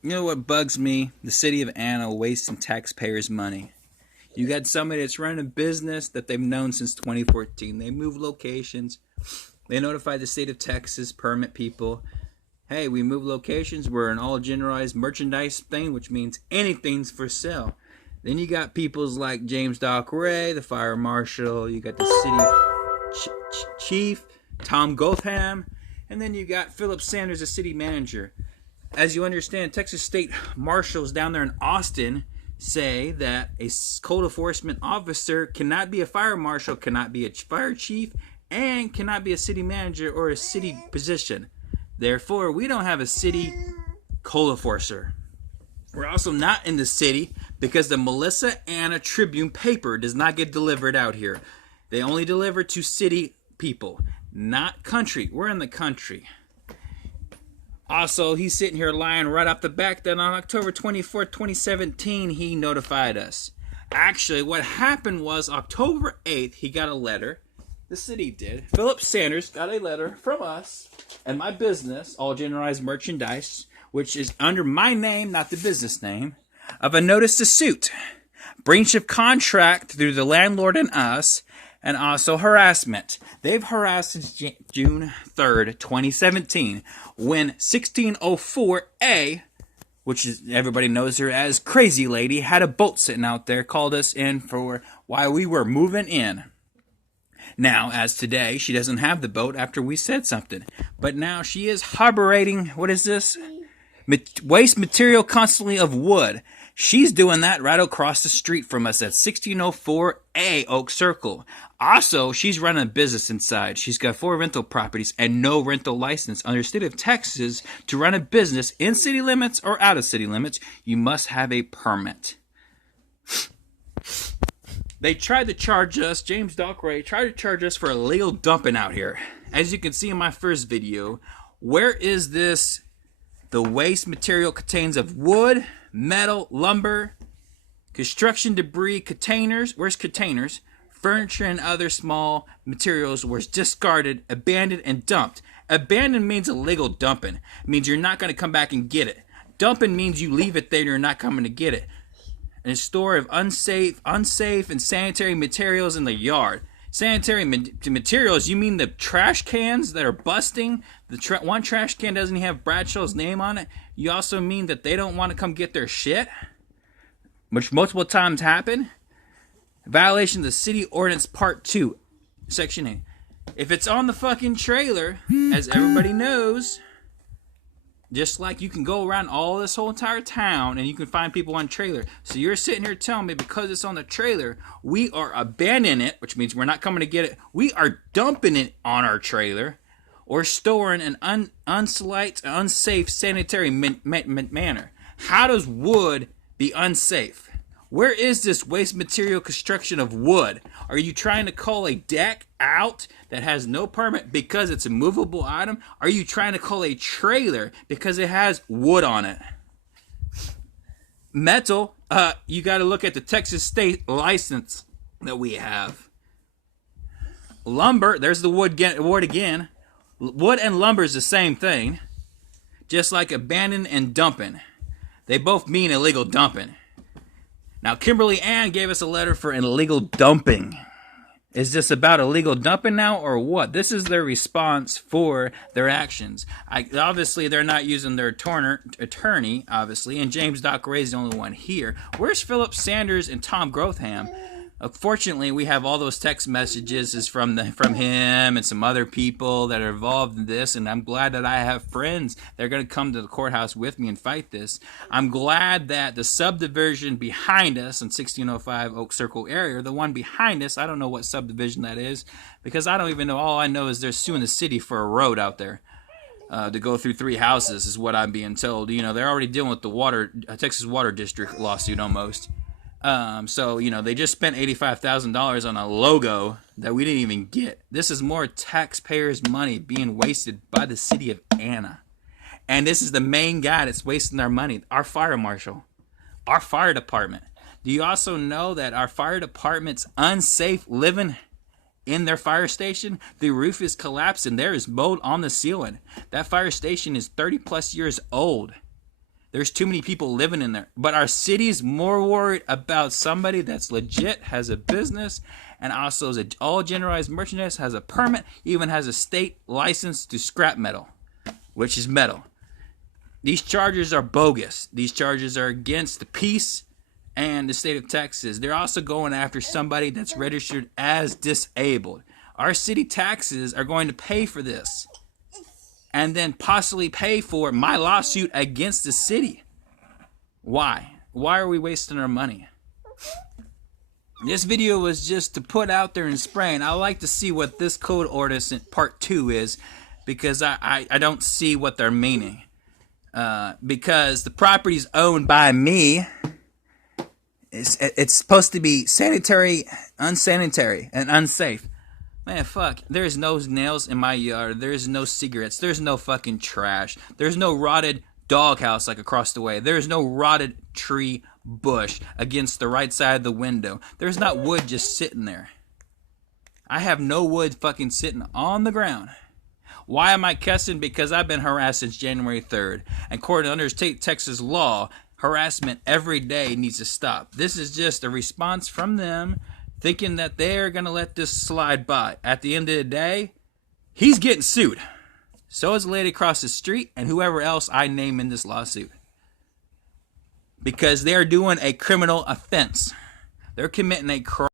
You know what bugs me? The city of Anna wasting taxpayers' money. You got somebody that's running a business that they've known since 2014. They move locations. They notify the state of Texas permit people. Hey, we move locations. We're an all generalized merchandise thing, which means anything's for sale. Then you got peoples like James Doc Ray, the fire marshal. You got the city chief, Tom Gotham. And then you got Philip Sanders, the city manager. As you understand, Texas state marshals down there in Austin say that a code enforcement officer cannot be a fire marshal, cannot be a fire chief, and cannot be a city manager or a city position. Therefore, we don't have a city code enforcer. We're also not in the city because the Melissa Anna Tribune paper does not get delivered out here. They only deliver to city people, not country. We're in the country. Also, he's sitting here lying right off the back that on October 24th, 2017, he notified us. Actually, what happened was October 8th, he got a letter. The city did. Philip Sanders got a letter from us and my business, All Generalized Merchandise, which is under my name, not the business name, of a notice to suit. Breach of contract through the landlord and us, and also harassment. They've harassed since June 3rd, 2017, when 1604A, which is everybody knows her as Crazy Lady, had a boat sitting out there, called us in for while we were moving in. Now, as today, she doesn't have the boat after we said something. But now she is harborating, what is this? Waste material constantly of wood. She's doing that right across the street from us at 1604A Oak Circle. Also, she's running a business inside. She's got 4 rental properties and no rental license. Under the state of Texas, to run a business in city limits or out of city limits, you must have a permit. They tried to charge us, James Doc Ray tried to charge us for illegal dumping out here. As you can see in my first video, where is this? The waste material contains of wood, metal, lumber, construction debris, containers. Where's containers? Furniture and other small materials was discarded, abandoned, and dumped. Abandoned means illegal dumping. It means you're not going to come back and get it. Dumping means you leave it there and you're not coming to get it. And a store of unsafe and sanitary materials in the yard. Sanitary materials, you mean the trash cans that are busting? One trash can doesn't even have Bradshaw's name on it. You also mean that they don't want to come get their shit? Which multiple times happen. Violation of the City Ordinance Part 2, Section 8. If it's on the fucking trailer, as everybody knows, just like you can go around all this whole entire town and you can find people on trailer. So you're sitting here telling me because it's on the trailer, we are abandoning it, which means we're not coming to get it. We are dumping it on our trailer or storing an unsafe sanitary manner. How does wood be unsafe? Where is this waste material construction of wood? Are you trying to call a deck out that has no permit because it's a movable item? Are you trying to call a trailer because it has wood on it? Metal, you got to look at the Texas state license that we have. Lumber, there's the wood again. Wood and lumber is the same thing. Just like abandon and dumping. They both mean illegal dumping. Now, Kimberly Ann gave us a letter for illegal dumping. Is this about illegal dumping now or what? This is their response for their actions. Obviously, they're not using their attorney, obviously, and James Doc Ray is the only one here. Where's Philip Sanders and Tom Grotham? Fortunately, we have all those text messages from him and some other people that are involved in this, and I'm glad that I have friends that are going to come to the courthouse with me and fight this. I'm glad that the subdivision behind us in 1605 Oak Circle area, the one behind us, I don't know what subdivision that is, because I don't even know. All I know is they're suing the city for a road out there. To go through 3 houses is what I'm being told. You know, they're already dealing with the Texas Water District lawsuit almost. So, you know, they just spent $85,000 on a logo that we didn't even get. This is more taxpayers' money being wasted by the city of Anna. And this is the main guy that's wasting our money, our fire marshal, our fire department. Do you also know that our fire department's unsafe living in their fire station? The roof is collapsed and there is mold on the ceiling. That fire station is 30 plus years old. There's too many people living in there. But our city's more worried about somebody that's legit, has a business, and also is all generalized merchandise, has a permit, even has a state license to scrap metal, which is metal. These charges are bogus. These charges are against the peace and the state of Texas. They're also going after somebody that's registered as disabled. Our city taxes are going to pay for this, and then possibly pay for my lawsuit against the city. Why? Why are we wasting our money? This video was just to put out there and spray, and I like to see what this code ordinance in part 2 is, because I don't see what they're meaning. Because the property's owned by me. It's supposed to be sanitary, unsanitary, and unsafe. Man, fuck. There's no nails in my yard. There's no cigarettes. There's no fucking trash. There's no rotted doghouse like across the way. There's no rotted tree bush against the right side of the window. There's not wood just sitting there. I have no wood fucking sitting on the ground. Why am I cussing? Because I've been harassed since January 3rd. And according to under Texas law, harassment every day needs to stop. This is just a response from them thinking that they're going to let this slide by. At the end of the day, he's getting sued. So is the lady across the street and whoever else I name in this lawsuit. Because they're doing a criminal offense. They're committing a crime.